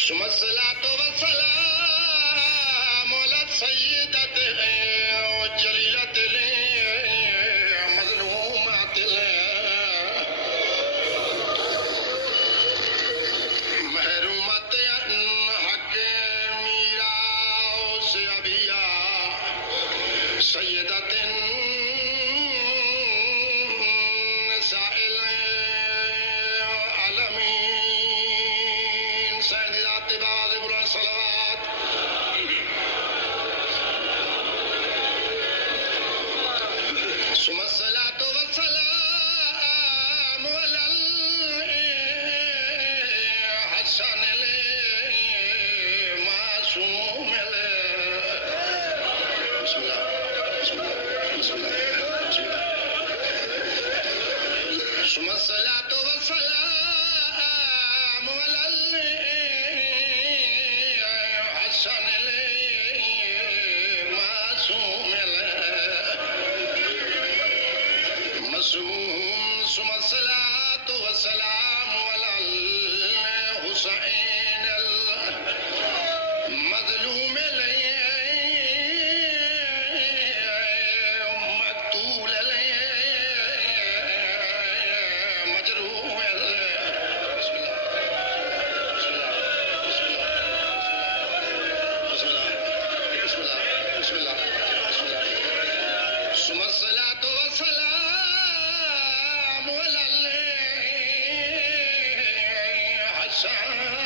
सुमसलातो वसलाम अला सय्यदतिल जलीलतिल मज़लूमातिल महरूमत हक मीरा से अबिया सय्यदतिन साइल आलमीन सय्यदात बाज़ बुलंद सलावत सुमसलातो वसलाम अलल हसनिल मासूमिल बिस्मिल्लाह बिस्मिल्लाह बिस्मिल्लाह सुमसलातो वसलाम अलल हसनिल मासूमिल मसूम सुमसलातो वसलाम अलल हुसैन अल मज़लूम मक़तूल मजरूह बिस्मिल्लाह बिस्मिल्लाह बिस्मिल्लाह बिस्मिल्लाह सुमसलातो वसलाम अलल हसन